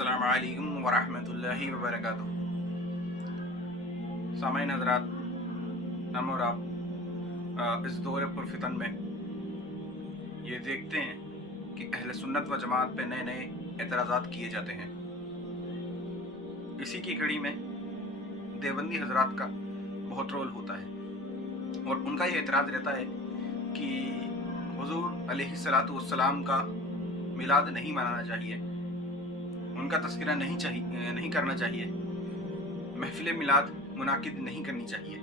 अस्सलामु अलैकुम वरहमतुल्लाहि वबरकातुहू। सामाईन हज़रात, हम और आप इस दौर पुरफितन में ये देखते हैं कि अहले सुन्नत व जमात पे नए नए एतराज़ात किए जाते हैं। इसी की कड़ी में देवबंदी हज़रात का बहुत रोल होता है और उनका ये एतराज़ रहता है कि हुज़ूर अलैहिस्सलातु वस्सलाम का मिलाद नहीं मनाना चाहिए, उनका तज़किरा नहीं करना चाहिए, महफ़िल मिलाद मुनाकिद नहीं करनी चाहिए।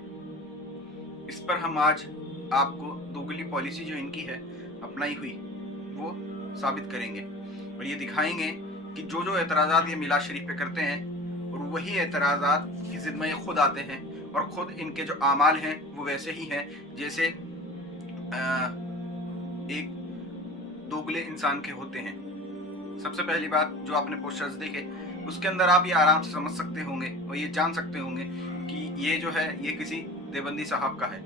इस पर हम आज आपको दोगली पॉलिसी जो इनकी है अपनाई हुई वो साबित करेंगे और ये दिखाएंगे कि जो जो एतराज़ात ये मिलाद शरीफ पे करते हैं और वही एतराज़ात की ज़िद में ये खुद आते हैं और ख़ुद इनके जो आमाल हैं वो वैसे ही हैं जैसे एक दोगले इंसान के होते हैं। सबसे पहली बात, जो आपने पोस्टर्स देखे उसके अंदर आप ये आराम से समझ सकते होंगे और ये जान सकते होंगे कि ये जो है ये किसी देवबंदी साहब का है।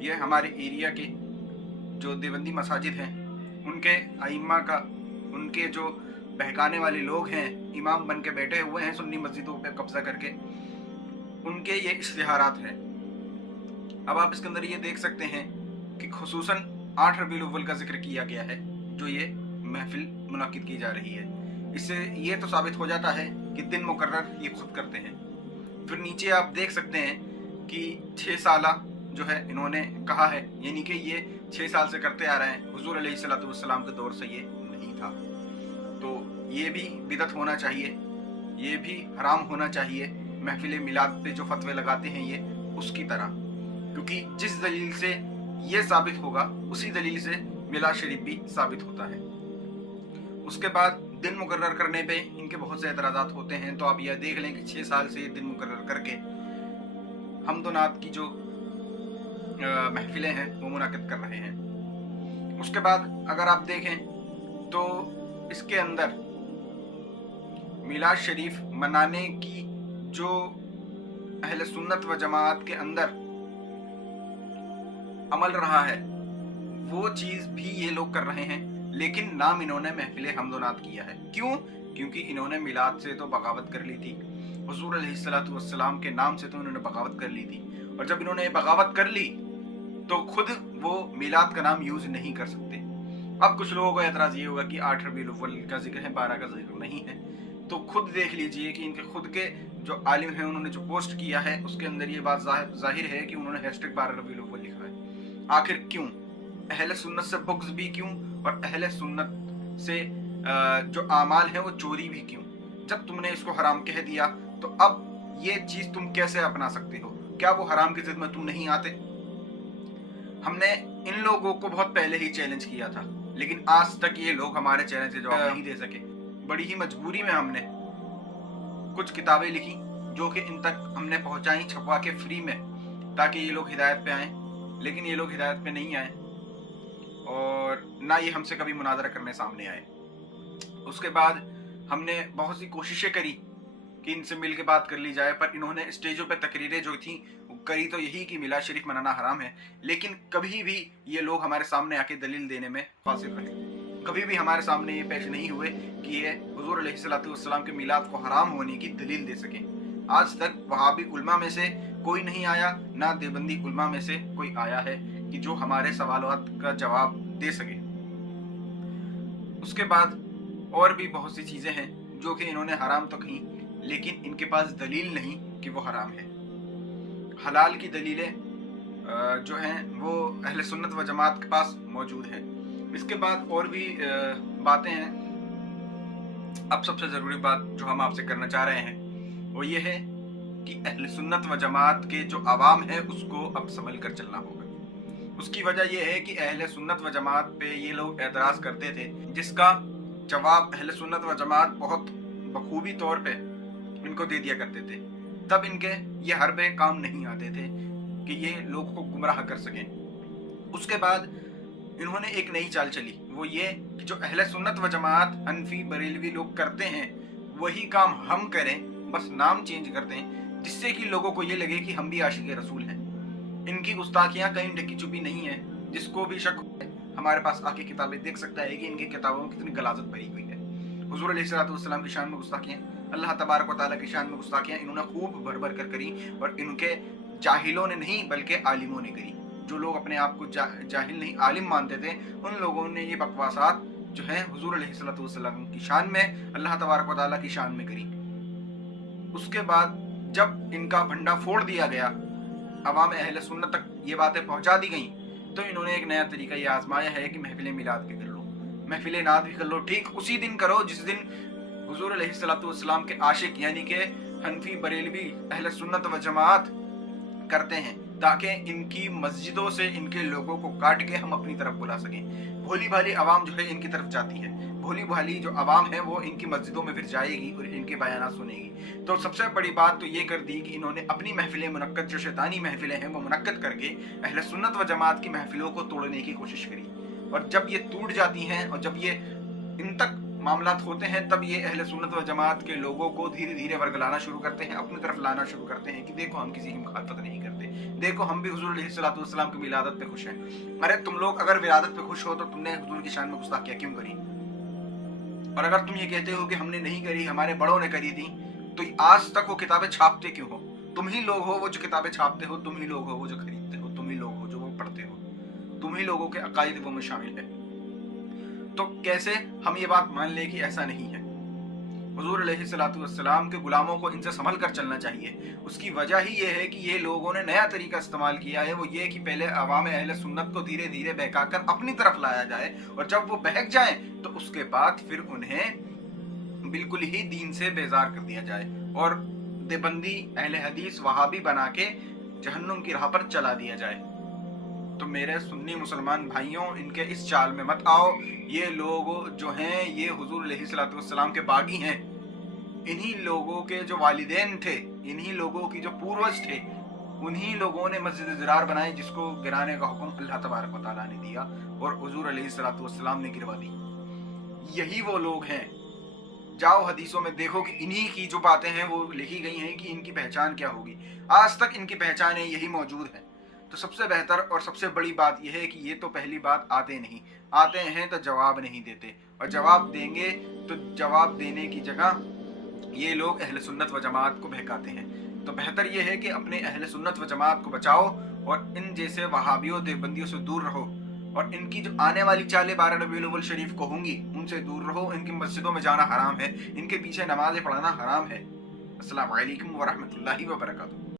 ये हमारे एरिया के जो देवबंदी मसाजिद हैं उनके आइम्मा का, उनके जो बहकाने वाले लोग हैं, इमाम बन के बैठे हुए हैं सुन्नी मस्जिदों पे कब्जा करके, उनके ये इश्तिहारात हैं। अब आप इसके अंदर ये देख सकते हैं कि खुसूसन 8 रबीउल अव्वल का जिक्र किया गया है जो ये महफिल मुनाकिद की जा रही है। इससे ये तो साबित हो जाता है कि दिन मुकर्रर ये खुद करते हैं। फिर नीचे आप देख सकते हैं कि 6 साला जो है इन्होंने कहा है, यानी कि ये 6 साल से करते आ रहे हैं, हुजूर अलैहिस्सलातु वस्सलाम के दौर से ये नहीं था। तो ये भी बिदअत होना चाहिए, ये भी हराम होना चाहिए महफिल मिलाद पे जो फतवे लगाते हैं ये उसकी तरह, क्योंकि जिस दलील से ये साबित होगा उसी दलील से मिलाद शरीफ भी साबित होता है। उसके बाद दिन मुकर्रर करने पे इनके बहुत से एतराज़ात होते हैं। तो आप यह देख लें कि 6 साल से दिन मुकर्रर करके हम्द नात की जो महफिलें हैं वो मुनाकिद कर रहे हैं। उसके बाद अगर आप देखें तो इसके अंदर मिलाद शरीफ मनाने की जो अहले सुन्नत व जमात के अंदर अमल रहा है वो चीज़ भी ये लोग कर रहे हैं, लेकिन नाम इन्होंने महफिल हम्दोनात किया है। क्यों? क्योंकि इन्होंने मिलाद से तो बगावत कर ली थी, हुजूर अलैहिस्सलातु वस्सलाम के नाम से तो इन्होंने बगावत कर ली थी, और जब इन्होंने बगावत कर ली तो खुद वो मिलाद का नाम यूज़ नहीं कर सकते। अब कुछ लोगों को एतराज़ ये होगा कि 8 रबीउल अव्वल का जिक्र है, 12 का जिक्र नहीं है। तो खुद देख लीजिए कि इनके खुद के जो आलिम हैं उन्होंने जो पोस्ट किया है उसके अंदर ये बात जाहिर है कि उन्होंने हैशटैग 12 रबीउल अव्वल लिखा है। आखिर क्यों? अहले सुन्नत से बुग़्ज़ भी क्यों और अहले सुन्नत से जो आमाल है वो चोरी भी क्यों? जब तुमने इसको हराम कह दिया तो अब ये चीज़ तुम कैसे अपना सकते हो? क्या वो हराम की ज़िद में तुम नहीं आते? हमने इन लोगों को बहुत पहले ही चैलेंज किया था, लेकिन आज तक ये लोग हमारे चैलेंज के जवाब नहीं दे सके। बड़ी ही मजबूरी में हमने कुछ किताबें लिखी जो कि इन तक हमने पहुंचाई छपवा के फ्री में, ताकि ये लोग हिदायत पे आएँ, लेकिन ये लोग हिदायत पे नहीं आए और ना ये हमसे कभी मुनाजरा करने सामने आए। उसके बाद हमने बहुत सी कोशिशें करी कि इनसे मिल के बात कर ली जाए, पर इन्होंने स्टेजों पे तकरीरें जो थी वो करी तो यही कि मिलाद शरीफ मनाना हराम है, लेकिन कभी भी ये लोग हमारे सामने आके दलील देने में फासिल रहे। कभी भी हमारे सामने ये पेश नहीं हुए कि ये हुजूर अलैहिस्सलातु वस्सलाम के मिलाद को हराम होने की दलील दे सकें। आज तक वहाबी उलमा में से कोई नहीं आया, ना देवबंदी उलमा में से कोई आया है कि जो हमारे सवालात का जवाब दे सके। उसके बाद और भी बहुत सी चीज़ें हैं जो कि इन्होंने हराम तो कहीं, लेकिन इनके पास दलील नहीं कि वो हराम है। हलाल की दलीलें जो हैं वो अहले सुन्नत व जमात के पास मौजूद है। इसके बाद और भी बातें हैं। अब सबसे ज़रूरी बात जो हम आपसे करना चाह रहे हैं वो ये है कि अहले सुन्नत व जमात के जो आवाम है उसको अब संभल कर चलना होगा। उसकी वजह यह है कि अहले सुन्नत व जमात पे ये लोग एतराज़ करते थे, जिसका जवाब अहले सुन्नत व जमात बहुत बखूबी तौर पे इनको दे दिया करते थे। तब इनके ये हरबे काम नहीं आते थे कि ये लोगों को गुमराह कर सकें। उसके बाद इन्होंने एक नई चाल चली, वो ये कि जो अहले सुन्नत व जमात हनफी बरेलवी लोग करते हैं वही काम हम करें, बस नाम चेंज कर दें, जिससे कि लोगों को ये लगे कि हम भी आशिक रसूल हैं। इनकी गुस्ताखियाँ कहीं ढकी छुपी नहीं है। जिसको भी शक है हमारे पास आके किताबें देख सकता है कि इनकी किताबों में कितनी गलाजत भरी हुई है। हुजूर अलैहिस्सलाम की शान में गुस्ताखियाँ, अल्लाह तबारक व तआला की शान में गुस्ताखियाँ इन्होंने खूब भर भर कर करी, और इनके जाहिलों ने नहीं बल्कि आलिमों ने करी। जो लोग अपने आप को जाहिल नहीं आलिम मानते थे, उन लोगों ने ये बकवासात जो है हुजूर अलैहिस्सलाम की शान में, अल्लाह तबारक व तआला की शान में करी। उसके बाद जब इनका भंडा फोड़ दिया गया, अवाम अहले सुन्नत तक ये बातें पहुंचा दी गई, तो इन्होंने एक नया तरीका ये आजमाया है कि महफिल मिलाद भी कर लो, महफिल नात भी कर लो। ठीक उसी दिन करो जिस दिन हुजूर अलैहिस्सलाम के आशिक यानी कि हनफी बरेलवी अहले सुन्नत व जमात करते हैं, ताकि इनकी मस्जिदों से इनके लोगों को काट के हम अपनी तरफ बुला सकें। भोली भाली आवाम जो है इनकी तरफ जाती है, भोली भाली जो आवाम है वो इनकी मस्जिदों में फिर जाएगी और इनके बयान सुनेगी। तो सबसे बड़ी बात तो ये कर दी कि इन्होंने अपनी महफिलें मुनक्कद, जो शैतानी महफिलें हैं वो मुनक्कद करके अहले सुन्नत व जमात की महफिलों को तोड़ने की कोशिश करी। और जब ये टूट जाती हैं और जब ये इन तक मामलात होते हैं, तब ये अहले सुन्नत व जमात के लोगों को धीरे धीरे वर्गलाना शुरू करते हैं, अपनी तरफ लाना शुरू करते हैं कि देखो हम किसी की मुखालफत नहीं करते, देखो हम भी हुजूर अलैहिस्सलाम की विलादत पे खुश हैं। अरे तुम लोग अगर विलादत पे खुश हो तो तुमने हुजूर की शान में गुस्ताखियां क्यों करी? और अगर तुम ये कहते हो कि हमने नहीं करी, हमारे बड़ों ने करी थी, तो आज तक वो किताबें छापते क्यों हो? तुम ही लोग हो वो जो किताबें छापते हो, तुम ही लोग हो वो जो खरीदते हो, तुम ही लोग हो जो वो पढ़ते हो, तुम ही लोगों के अकायद वो में शामिल है। तो कैसे हम ये बात मान ले कि ऐसा नहीं है? हुजूर अलैहिस्सलाम के गुलामों को इनसे संभल कर चलना चाहिए। उसकी वजह ही ये है कि ये लोगों ने नया तरीका इस्तेमाल किया है, वो ये कि पहले अवाम अहले सुन्नत को धीरे धीरे बहकाकर अपनी तरफ लाया जाए, और जब वो बहक जाए तो उसके बाद फिर उन्हें बिल्कुल ही दीन से बेजार कर दिया जाए और देबंदी अहले हदीस वहाबी बना के जहन्नुम की राह पर चला दिया जाए। तो मेरे सुन्नी मुसलमान भाइयों, इनके इस चाल में मत आओ। ये लोग जो हैं ये हुजूर अलैहिस्सलाम के बागी हैं। इन्हीं लोगों के जो वालिदैन थे, इन्हीं लोगों की जो पूर्वज थे, उन्हीं लोगों ने मस्जिद ज़िरार बनाई, जिसको गिराने का हुक्म अल्लाह तबारक व तआला ने दिया और हुजूर अलैहिस्सलाम ने गिरवा दी। यही वो लोग हैं। जाओ हदीसों में देखो कि इन्हीं की जो बातें हैं वो लिखी गई हैं कि इनकी पहचान क्या होगी। आज तक इनकी पहचानें यही मौजूद है। तो सबसे बेहतर और सबसे बड़ी बात यह है कि ये तो पहली बात आते नहीं, आते हैं तो जवाब नहीं देते, और जवाब देंगे तो जवाब देने की जगह ये लोग अहले सुन्नत व जमात को बहकाते हैं। तो बेहतर ये है कि अपने अहले सुन्नत व जमात को बचाओ और इन जैसे वहाबियों देवबंदियों से दूर रहो, और इनकी जो आने वाली चालें 12 रबीउल अव्वल शरीफ को होंगी उनसे दूर रहो। इनकी मस्जिदों में जाना हराम है, इनके पीछे नमाजें पढ़ना हराम है। अस्सलामु अलैकुम व रहमतुल्लाहि व बरकातुहू।